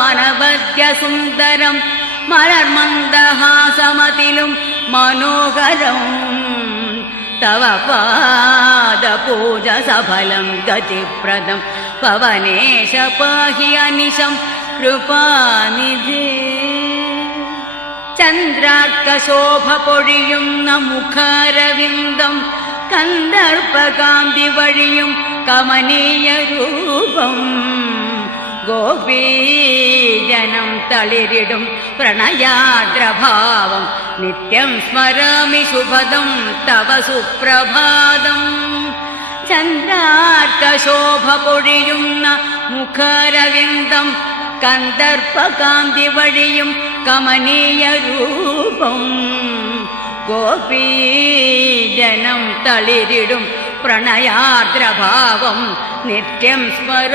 മനവദ്യസുന്ദരം മലർമന്ദഹാസമതിലും മനോഹരം തവ പാദപൂജ സഫലം ഗതിപ്രദം പവനേശ പാഹി അനിശം കൃപാനിധേ. ചന്ദ്രാർക്കശോഭ പൊഴിയുന്ന മുഖാരവിന്ദം കന്ദർപ്പകാന്തി വഴിയും കമനീയ രൂപം ഗോപീജനം തളിരിടും പ്രണയാദ്രഭാവം നിത്യം സ്മരാമി ശുഭദം തവ സുപ്രഭാതം. ചന്ദ്രാർക്കശോഭ പൊഴിയുന്ന മുഖാരവിന്ദം കന്ദർപ്പകാന്തി വഴിയും കമനീയ രൂപം ഗോപീജനം തളിരിടും പ്രണയാദ്രഭാവം നിത്യം സ്മര